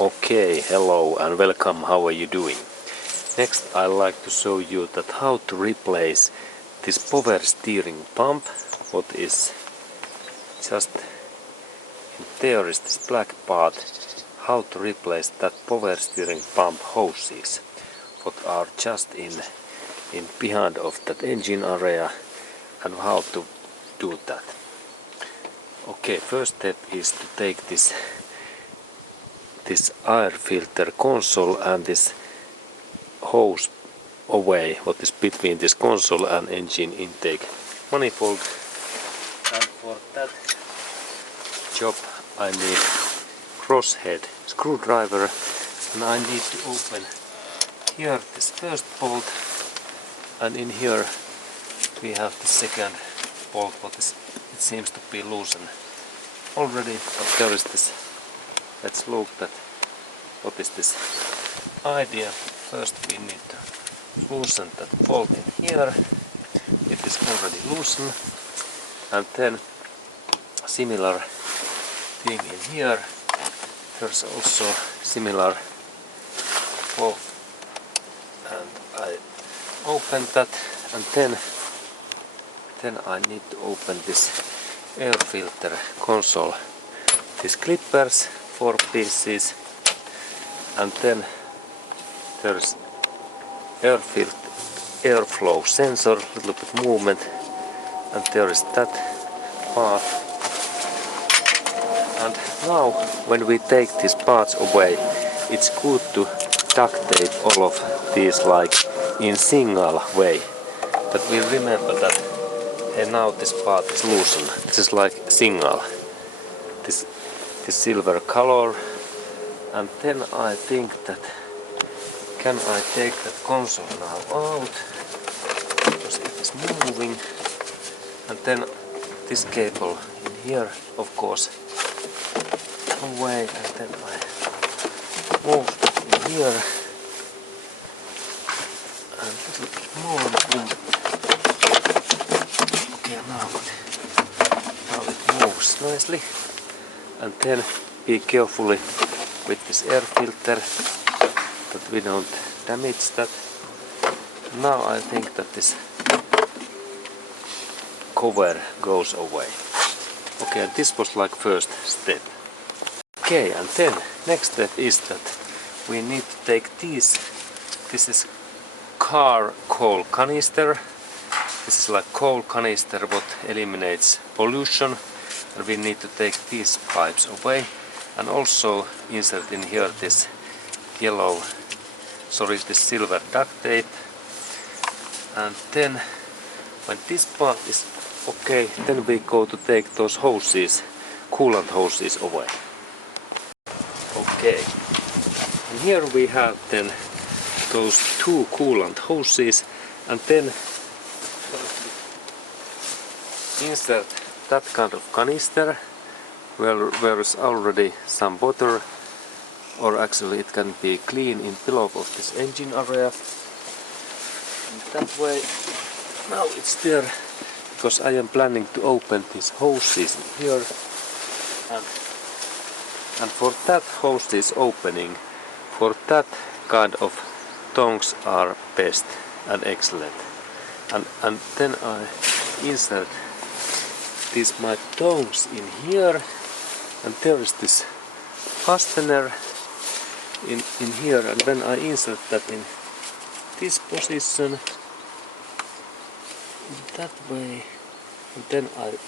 Okay, hello and welcome. How are you doing? Next I'd like to show you that how to replace this power steering pump. What is just there is this black part. How to replace that power steering pump hoses what are just in behind of that engine area, and how to do that. Okay, first step is to take this air filter console and this hose away what is between this console and engine intake manifold, and for that job I need crosshead screwdriver, and I need to open here this first bolt, and in here we have the second bolt what is, it seems to be loosened already, but there is this. Let's look at what is this idea. First we need to loosen that bolt in here. It is already loosened, and then similar thing in here. There's also similar bolt, and I open that, and then I need to open this air filter console. These clippers, 4 pieces, and then there's airflow sensor, little bit movement, and there is that part. And now when we take these parts away, it's good to duct tape all of these like in single way, that we remember that hey, now this part is loosened. This is like single, this silver color. And then I think that can I take that console now out, because it is moving, and then this cable in here of course away, and then I move in here and a little bit more. Okay, now it moves nicely, and then be carefully with this air filter that we don't damage that. Now I think that this cover goes away. Okay, and this was like first step. Okay, and then next step is that we need to take these. This is car coal canister. This is like coal canister what eliminates pollution, and we need to take these pipes away. And also insert in here this this silver duct tape. And then when this part is okay, then we go to take those hoses, coolant hoses away. Okay, and here we have then those 2 coolant hoses, and then insert that kind of canister where is already some water, or actually it can be clean in below of this engine area. And that way, now it's there, because I am planning to open these hoses in here, and for that hoses opening, for that kind of tongs are best and excellent. And then I insert these my tongs in here. And there is this fastener in here, and then I insert that in this position in that way, and then I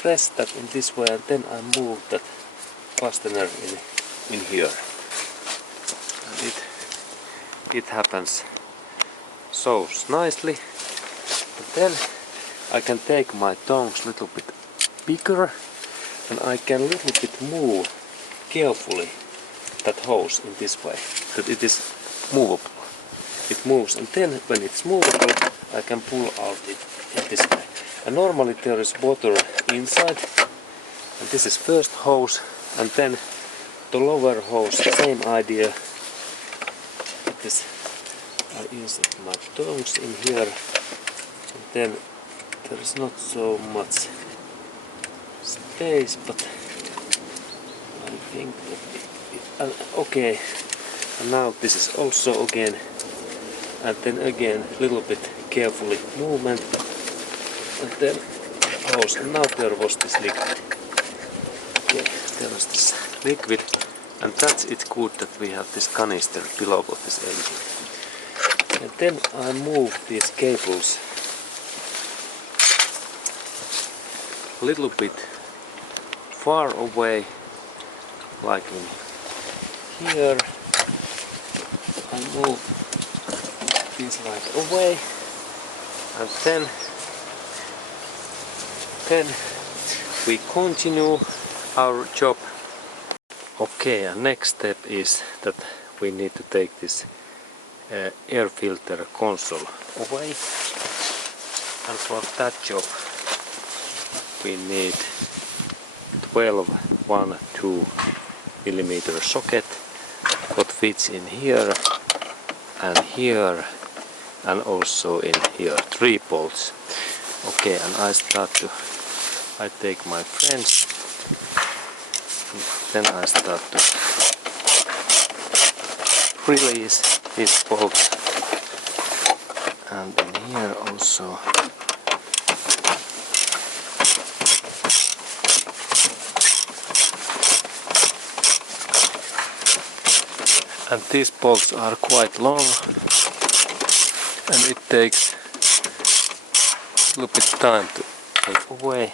press that in this way, and then I move that fastener in here, and it happens so nicely. But then I can take my tongs a little bit bigger, and I can little bit move carefully that hose in this way, that it is movable. It moves, and then when it's movable, I can pull out it in this way. And normally there is water inside, and this is first hose, and then the lower hose, same idea. It is, I insert my tongs in here, and then there is not so much space, but I think that it And okay, and now this is also again, and then again little bit carefully movement, and then hose. And now there was this liquid. Okay, there was this liquid, and that's it good that we have this canister below of this engine. And then I move these cables a little bit far away, like in here. I move these like away, and then we continue our job. Okay, and next step is that we need to take this air filter console away, and for that job we need 12 1-2 millimeter socket what fits in here and also in here, 3 bolts. Okay, and I take my wrench, then I start to release these bolts, and in here also. And these bolts are quite long, and it takes a little bit time to take away.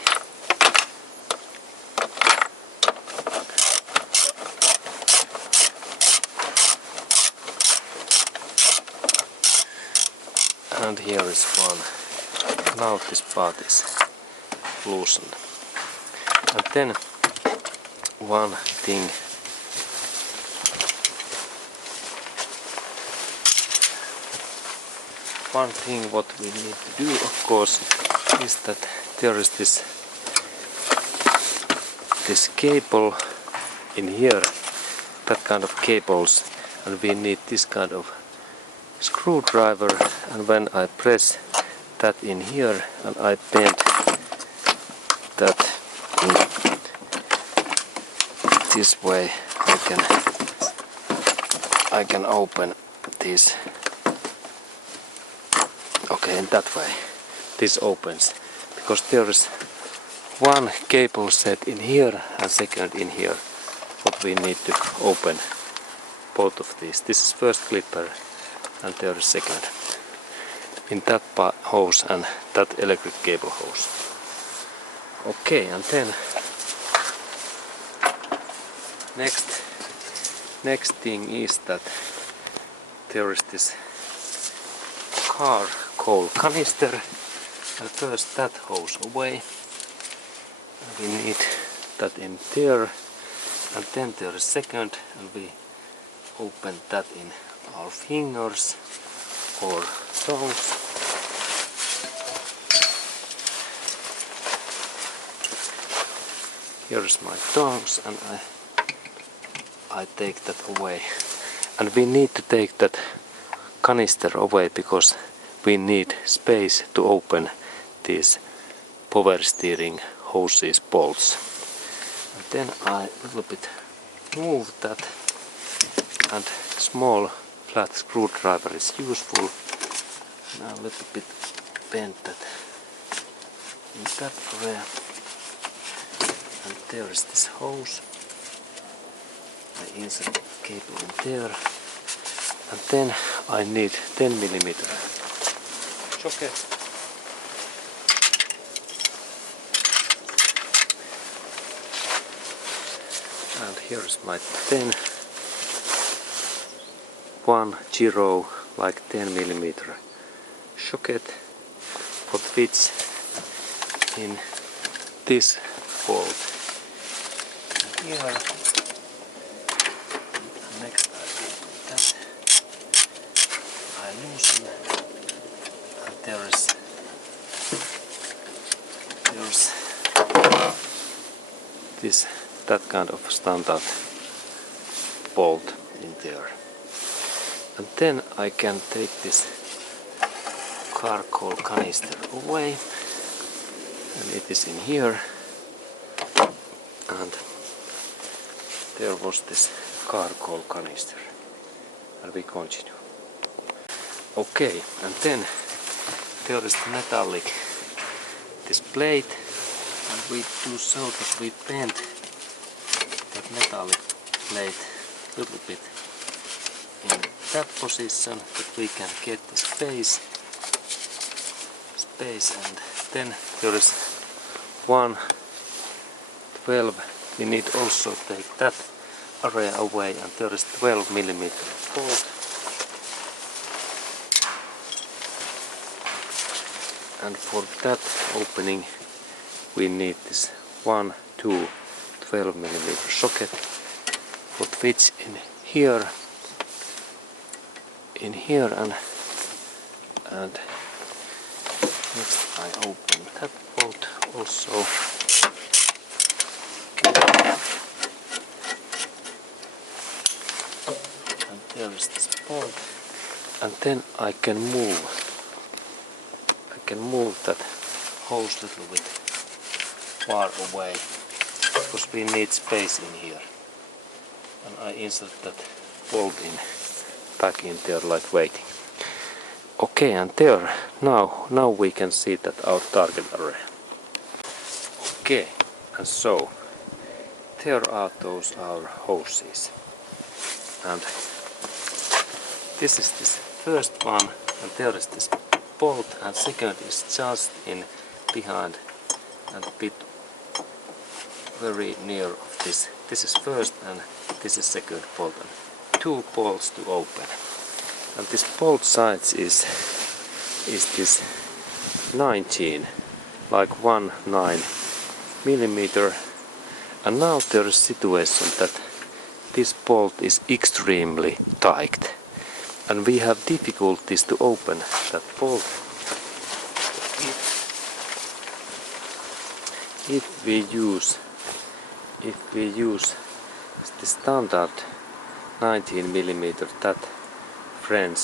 And here is one. Now this part is loosened. And then one thing. One thing what we need to do, of course, is that there is this cable in here, that kind of cables, and we need this kind of screwdriver, and when I press that in here and I bend that in this way, I can open this. Okay, in that way this opens, because there is one cable set in here and second in here what we need to open both of these. This is first clipper and there is second in that hose and that electric cable hose. Okay, and then next thing is that there is this car coal canister, and first that hose away, and we need that in there, and then there is second, and we open that in our fingers or tongs. Here is my tongs, and I take that away, and we need to take that canister away because we need space to open these power steering hoses bolts. And then I little bit move that, and small flat screwdriver is useful. Now a little bit bend that in that area, and there is this hose. I insert the cable in there, and then I need 10 millimeter socket. And here is my 10, 1-0, like 10 millimeter socket, what fits in this bolt. And here, and next I do that. I loosen, and there's this, that kind of standard bolt in there. And then I can take this charcoal canister away, and it is in here, and there was this charcoal canister. And we continue. Okay, and then there is the metallic this plate, and we do so that we bend that metallic plate a little bit in that position that we can get the space, and then there is 1/12. We need also take that area away, and there is 12mm bolt. And for that opening we need this 1, 2, 12mm socket. Put fits in here, and next I open that bolt also. And there is this bolt, and then I can move that hose a little bit far away, because we need space in here. And I insert that bolt back in there like waiting. Okay, and there, now we can see that our target area. Okay, and so there are those our hoses. And this is this first one, and there is this bolt, and second is just in behind and a bit very near of this. This is first and this is second bolt, and 2 bolts to open. And this bolt size is this 19, like 19mm. And now there is situation that this bolt is extremely tight, and we have difficulties to open that bolt. If we use the standard 19mm that French,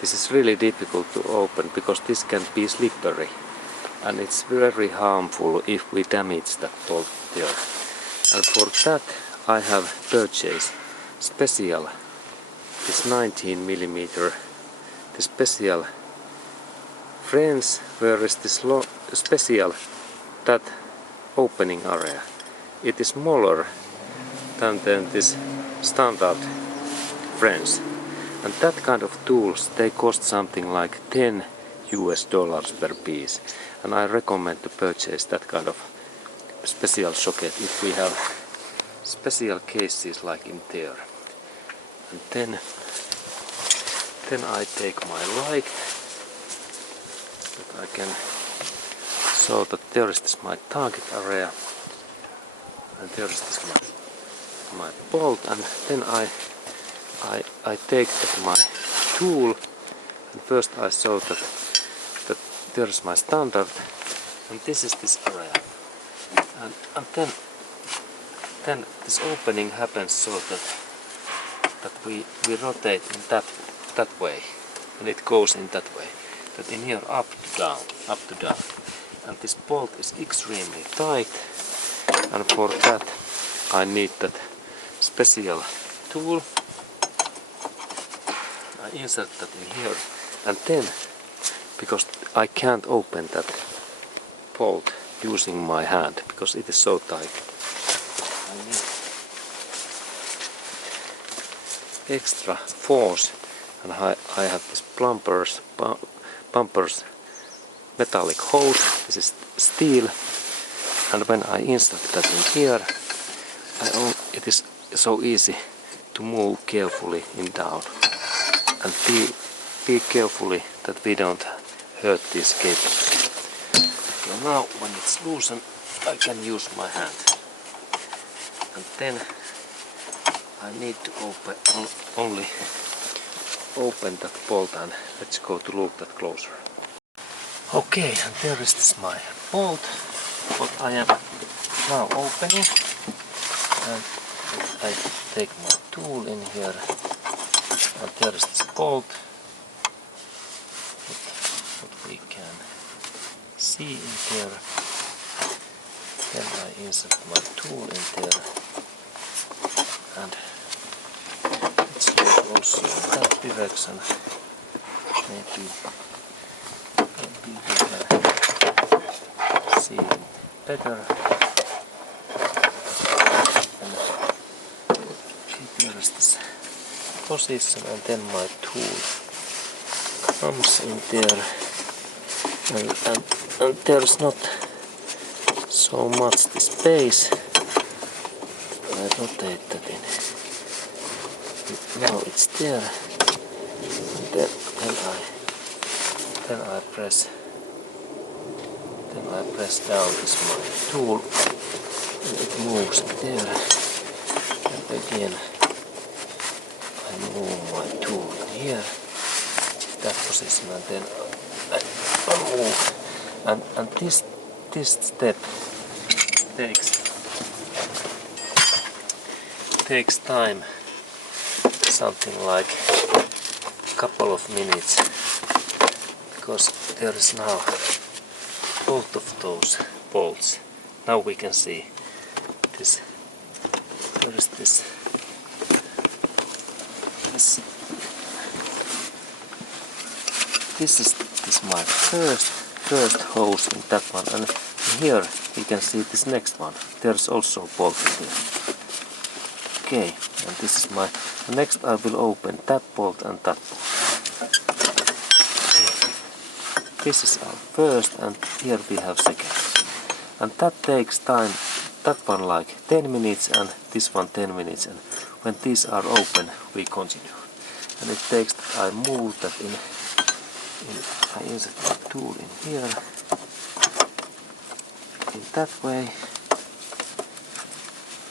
this is really difficult to open, because this can be slippery, and it's very harmful if we damage that bolt there. And for that I have purchased special this 19mm, the special French, where is this special that opening area. It is smaller than this standard French, and that kind of tools, they cost something like $10 per piece, and I recommend to purchase that kind of special socket if we have special cases like in there. And then I take my light, that I can show that there is this my target area, and there is this my bolt, and then I take my tool, and first I show that there is my standard, and this is this area, and then this opening happens so that we rotate in that way, and it goes in that way, that in here up to down, and this bolt is extremely tight, and for that I need that special tool. I insert that in here, and then, because I can't open that bolt using my hand because it is so tight, I need extra force, and I have this bumpers metallic hose. This is steel, and when I insert that in here, it is so easy to move carefully in down, and be carefully that we don't hurt these cables. So now when it's loosened, I can use my hand, and then I need to only open that bolt, and let's go to look that closer. Okay, and there is this my bolt, what I am now opening, and I take my tool in here, and there is this bolt, what we can see in there. Then I insert my tool in there, and also in that direction. Maybe we can see it better. And okay, there is this position, and then my tool comes in there, and there's not so much the space. I rotate that in. Now it's there, and then I press down this my tool, and it moves there, and again I move my tool here, that position, and then I move, and this step takes time, something like a couple of minutes, because there is now both of those bolts. Now we can see this. There is this is my first hose in that one, and here you can see this next one. There's also a bolt in there. Okay, and this is my next. I will open that bolt and that bolt. Okay. This is our first, and here we have second. And that takes time. That one like 10 minutes, and this one 10 minutes. And when these are open, we continue. And it takes. I move that in. I insert my tool in here. In that way.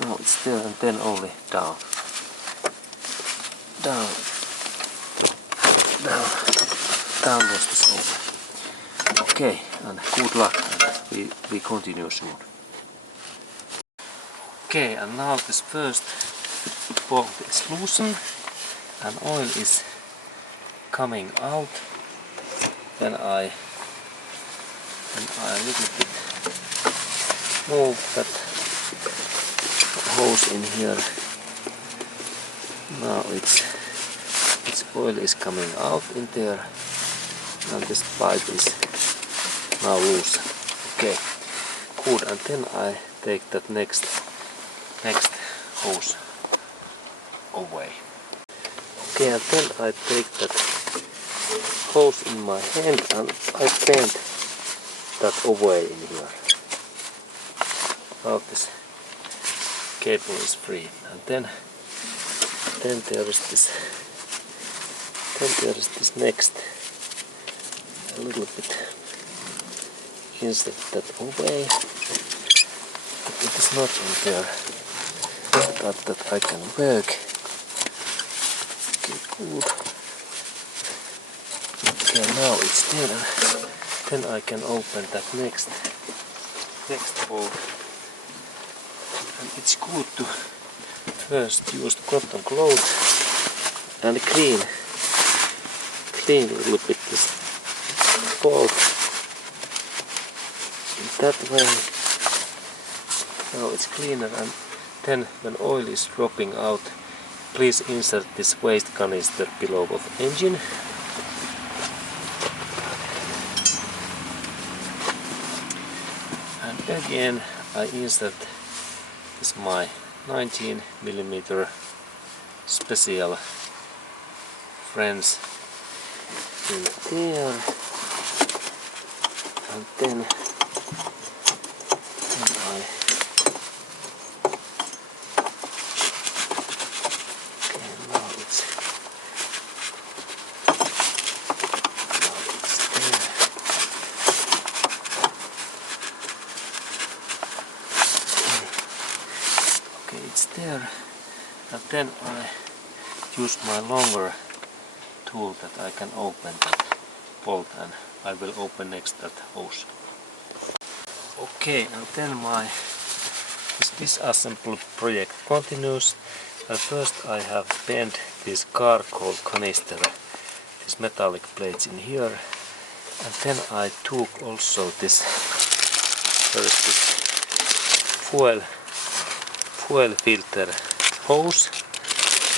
Now it's there, and then only down. Down was this open. Okay, and good luck, and we continue soon. Okay, and now this first bolt is loosened, and oil is coming out. Then I a little bit move that hose in here. Now its oil is coming out in there, and this pipe is now loose. Okay, good. And then I take that next hose away. Okay, and then I take that hose in my hand, and I bend that away in here. Now this cable is free, and then there is this next, a little bit insert that away, but it is not in there that I can work. Okay, good. Okay, now it's there, then I can open that next bolt. And it's good to first use cotton cloth and clean a little bit this bolt in that way. Now it's cleaner, and then when oil is dropping out, please insert this waste canister below of engine. And again I insert this my 19mm special Friends in there, and then I now it's there. Okay, it's there, and then I use my longer tool that I can open that bolt, and I will open next that hose. Okay, and then this disassemble project continues. First I have bent this charcoal canister, these metallic plates in here, and then I took also this, there is this fuel filter hose,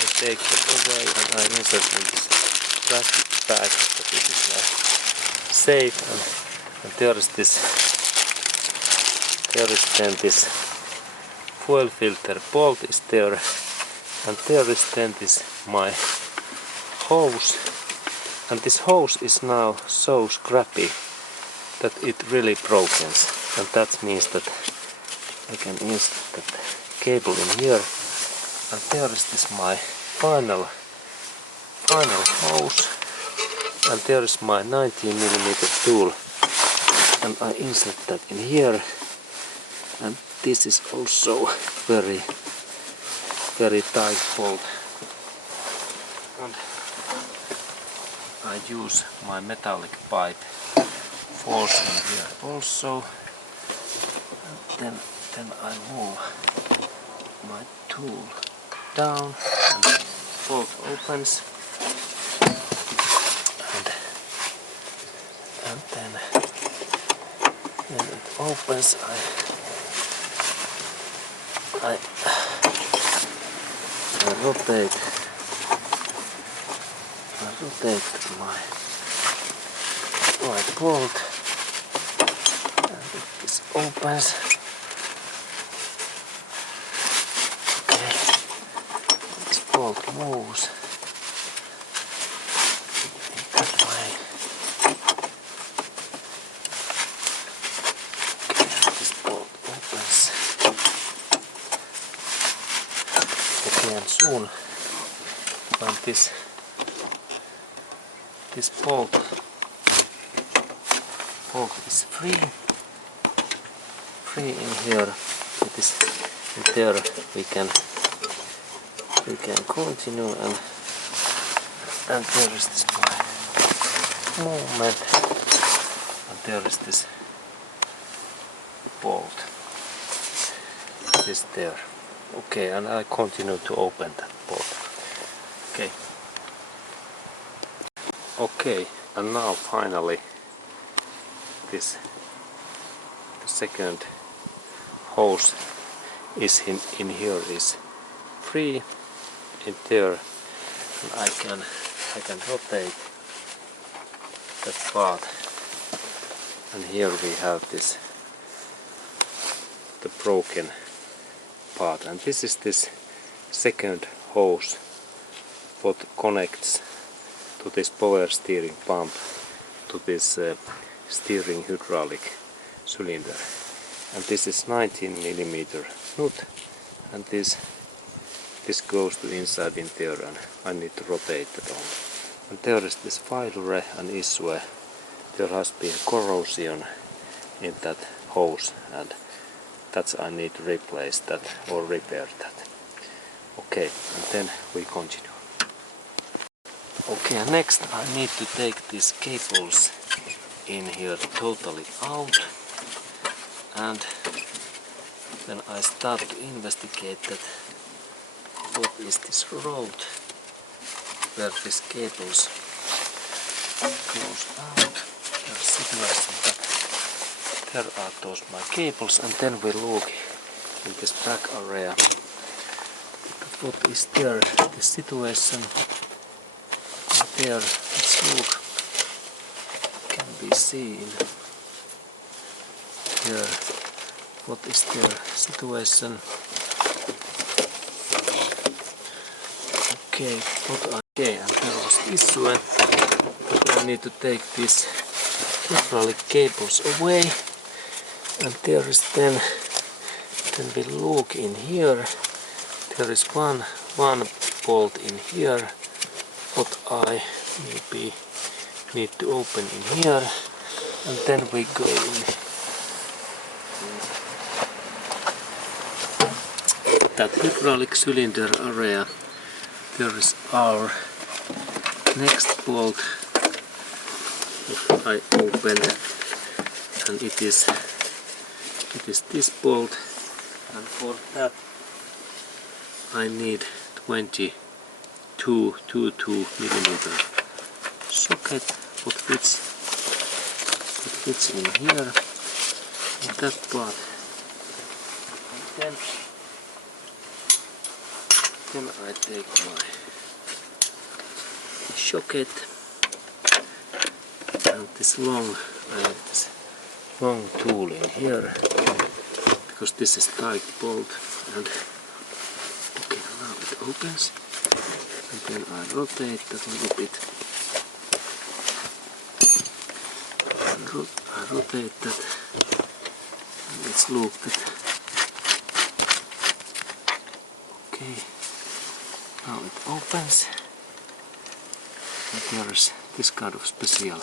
take it away and I insert in this plastic bag that it is now safe, and there is then this fuel filter bolt is there, and there is then this my hose, and this hose is now so scrappy that it really broken, and that means that I can insert that cable in here, and there is this my final hose, and there is my 19mm tool, and I insert that in here, and this is also very tight bolt, and I use my metallic pipe force in here also, and then I move my tool down and bolt opens, and then when it opens I rotate my bolt, and this opens. Okay, this bolt moves in that way. Okay, this bolt opens. Okay, and soon when this bolt is free in here, it is in there, we can continue, and there is this movement, and there is this bolt, it is there. Okay, and I continue to open that bolt. Okay, and now finally the second hose is in here is free in there, and I can rotate that part, and here we have the broken part, and this is this second hose what connects to this power steering pump to this steering hydraulic cylinder, and this is 19mm nut, and this goes to inside in there, and I need to rotate it on. And there is this failure an issue, there has been corrosion in that hose, and that's I need to replace that or repair that. Okay, and then we continue. Okay, next I need to take these cables in here totally out, and then I start to investigate that what is this road where these cables goes out. There's situation that there are those my cables, and then we look in this back area what is there, the situation. There, let's look, can be seen here what is their situation. Okay, and there was issue, but I need to take these hydraulic cables away, and there is then we look in here, there is one bolt in here what I maybe need to open in here, and then we go in that hydraulic cylinder area. There is our next bolt that I open, and it is this bolt, and for that I need 22 mm socket what fits in here in that part. And then Then I take my socket and this long, I have this long tool in here because this is tight bolt, and okay, now it opens, and then I rotate that a little bit. I rotate that, and let's look that. Okay, now it opens, and there's this kind of special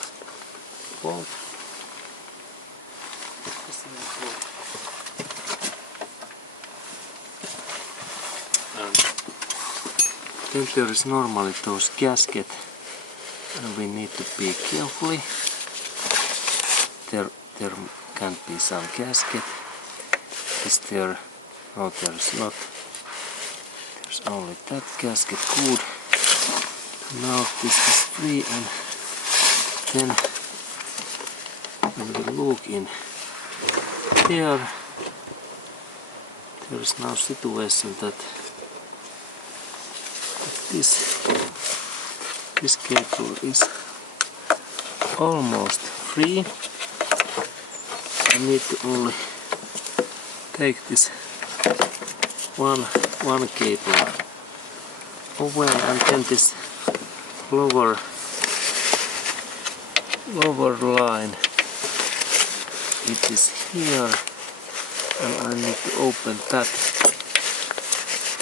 bolt. And then there is normally those gaskets, and we need to be carefully. There can be some gasket. Is there? No, there's not. There's only that gasket. Good. Now this is free, and then when we look in here, there is now situation that this cable is almost free. I need to only take this one cable away, and then this lower line, it is here, and I need to open that.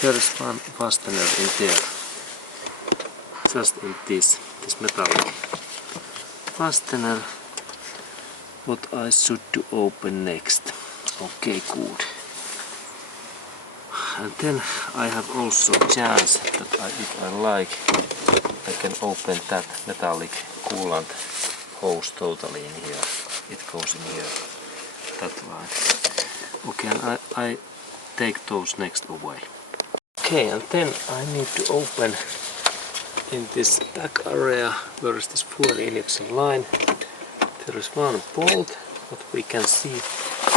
There is one fastener in there, just in this metallic fastener. What I should to open next. Okay, good. And then I have also chance that if I like, I can open that metallic coolant hose totally in here. It goes in here, that line. Okay, and I take those next away. Okay, and then I need to open in this back area where is this fuel injection line. There is one bolt, what we can see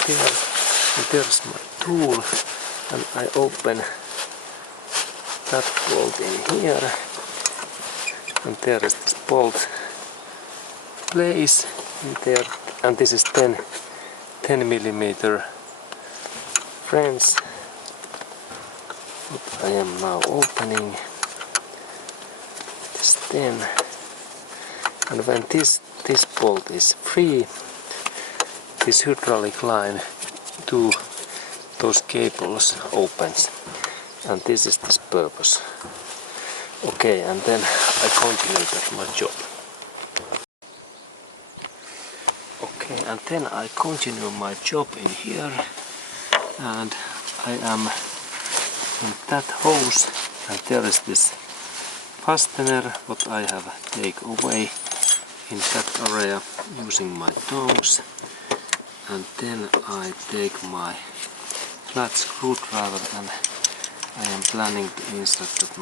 there, and there's my tool, and I open that bolt in here, and there is this bolt place in there, and this is 10 millimeter French, what I am now opening, this 10, and when this bolt is free, this hydraulic line to those cables opens, and this is this purpose. Okay, and then I continue that my job. Okay, and then I continue my job in here, and I am in that hose, and there is this fastener what I have take away in that area using my tongs, and then I take my flat screwdriver, and I am planning to insert that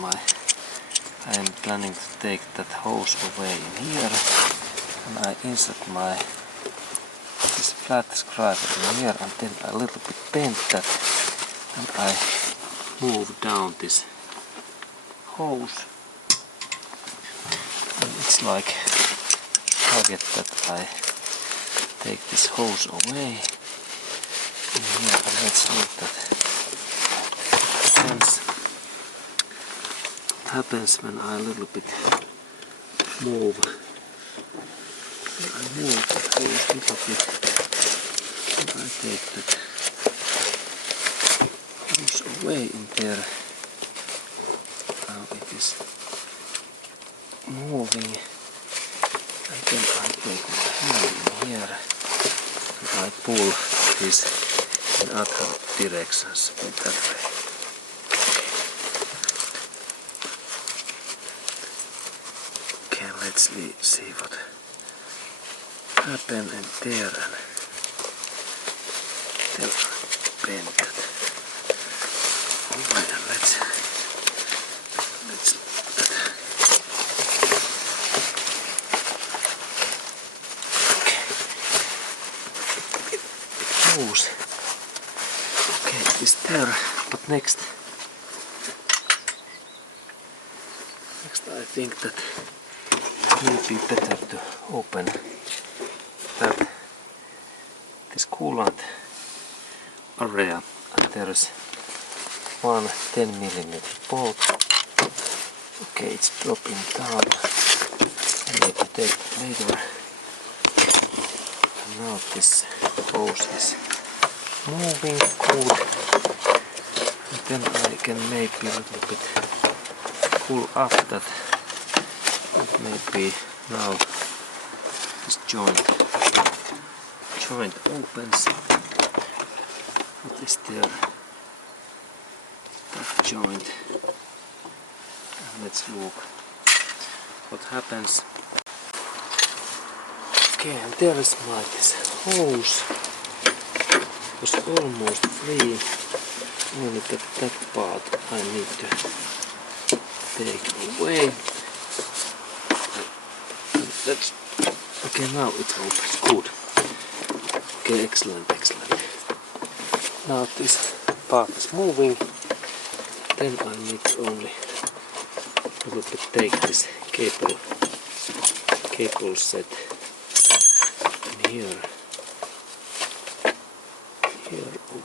I am planning to take that hose away in here, and I insert this flat screwdriver in here, and then I little bit bend that, and I move down this hose, and it's like target that I take this hose away in here, and let's look that what happens when I a little bit move. I move that hose a little bit, and I take that hose away in there. Now it is moving. And then I take my hand in here, and I pull this in other directions in that way. Okay, let's see what happened in there, and then I bend that. Alright, and let's moves. Okay, it is there, but next I think that it will be better to open that this coolant area, and there is one 10mm bolt. Okay, it's dropping down. I need to take it later. And now this hose is moving good. And then I can maybe a little bit pull up that. And maybe now this joint opens. What is there? That joint. Let's look what happens. Okay, and there is my this hose. It was almost free. Only that part I need to take away. That's okay. Now it opens. Good. Okay, excellent. Now this part is moving. Then I need to only take this cable set in here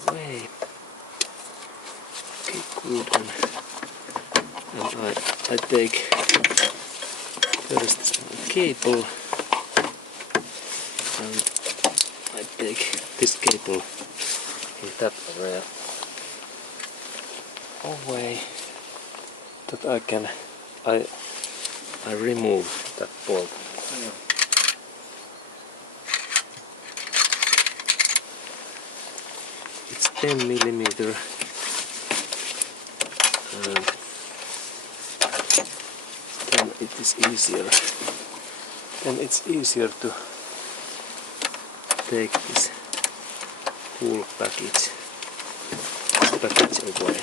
away. Okay, good. And I take, there is this cable, and I take this cable in that area away, that I remove that bolt. It's 10mm, and then it is easier. Then it's easier to take this whole package away.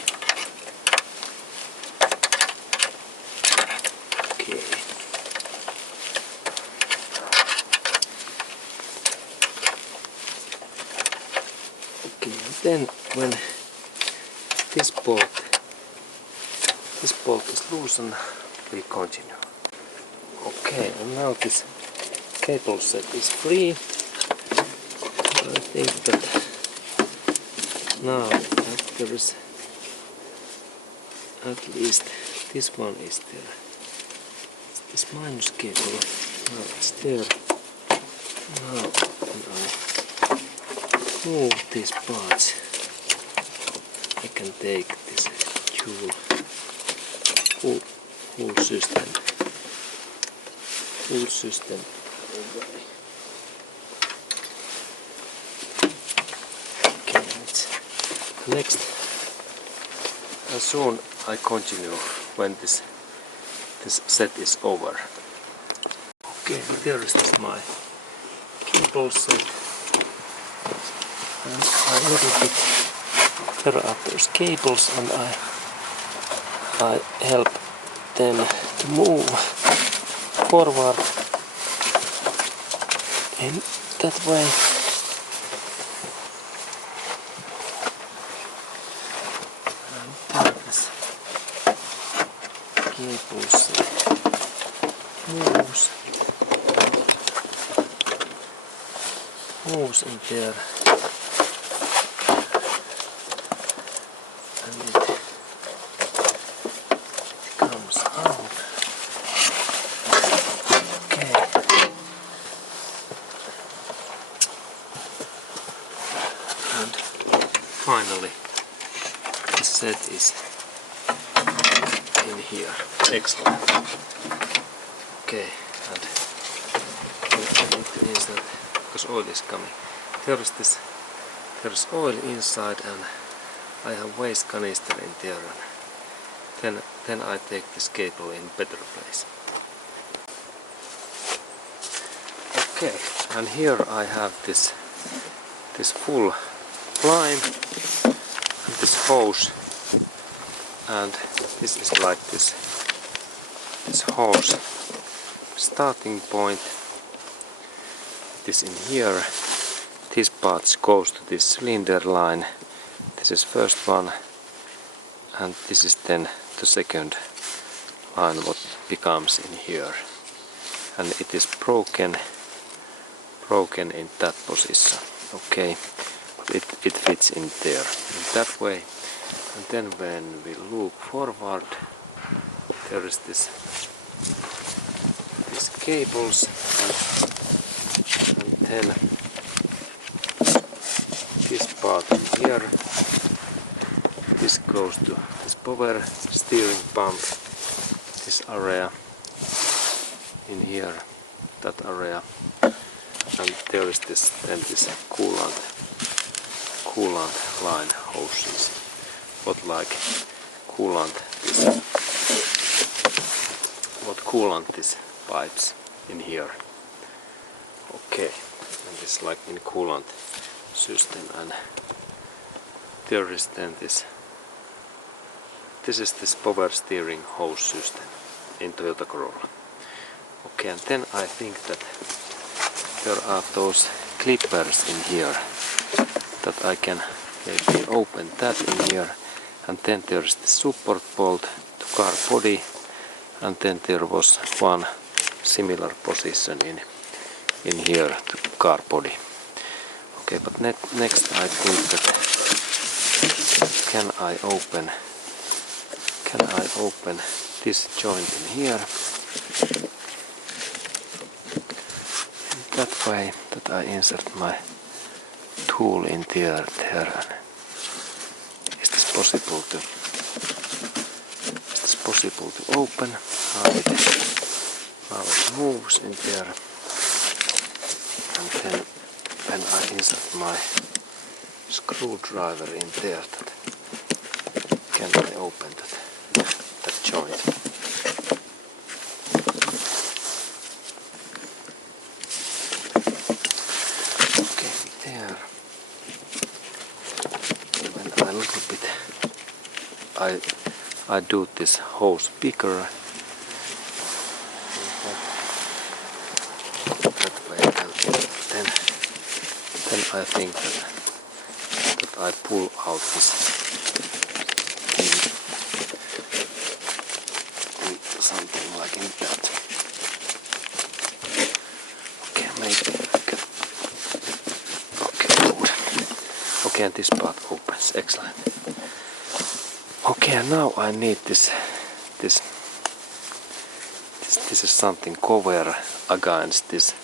Then when this bolt is loosened, we continue. Okay, and now this cable set is free. I think that now there is at least this one is there. This minus cable, now it's there. Now when I move these parts, I can take this whole system away. Okay, next, and soon I continue when this set is over. Okay, there is my cable set. And a little bit, there are those cables, and I help them to move forward in that way. And then this cable moves in there. Finally, the set is in here. Excellent. Okay, and it is that because oil is coming. There is oil inside, and I have waste canister in there, and then I take this cable in better place. Okay, and here I have this full line, and this hose, and this is like this hose starting point. This in here, this part goes to this cylinder line. This is first one, and this is then the second line what becomes in here, and it is broken in that position. Okay, it fits in there in that way. And then when we look forward, there is these cables, and then this part in here. This goes to this power steering pump, this area in here, that area, and there is this coolant line hoses, what coolant this pipes in here. Okay, and this like in coolant system, and there is then this is this power steering hose system in Toyota Corolla. Okay, and then I think that there are those clippers in here that I can maybe open that in here, and then there is the support bolt to car body, and then there was one similar position in here to car body. Okay, but next I think that can I open this joint in here in that way that I insert my tool in there, and is this possible to open? Now it moves in there, and then when I insert my screwdriver in there, can I open that joint? Okay, there. When I little bit I do this hose bigger. That way, and then I think that I pull out this in something like in that. Okay, maybe I can. Okay, good. Okay, and this part opens. Excellent. Okay, and now I need this is something cover against this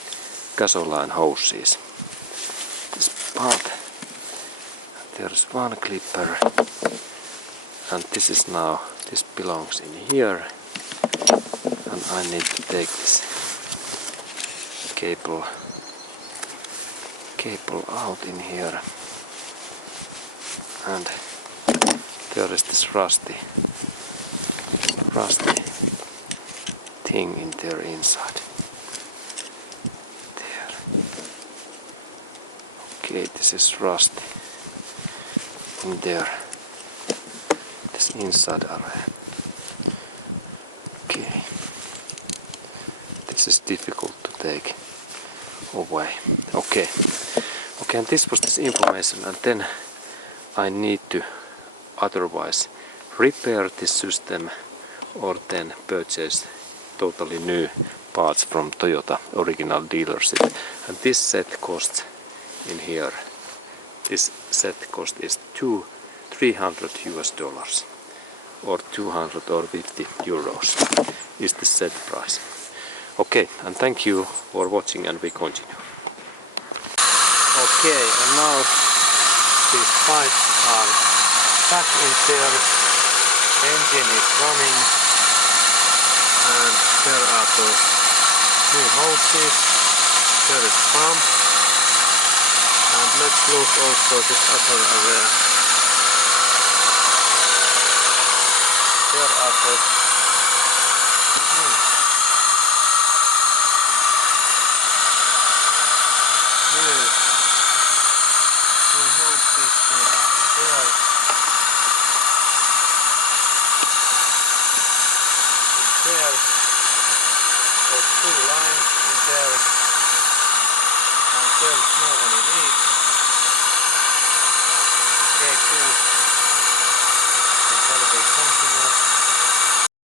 gasoline hoses. This part, there is one clipper, and this belongs in here, and I need to take this cable out in here, and there is this rusty thing in there inside. There. Okay, this is rusty in there. This inside area. Okay. This is difficult to take away. Okay. Okay, and this was this information, and then I need to otherwise repair this system or then purchase totally new parts from Toyota original dealership. And this set cost in here, this set cost is $300 US or 250 euros is the set price. Okay, and thank you for watching, and we continue. Okay, and now these pipes are back in there, engine is running, and there are those new hoses, there is pump, and let's look also this other area. There are those new hoses there. There, those two lines in there, and there is no any leaks. Okay, good.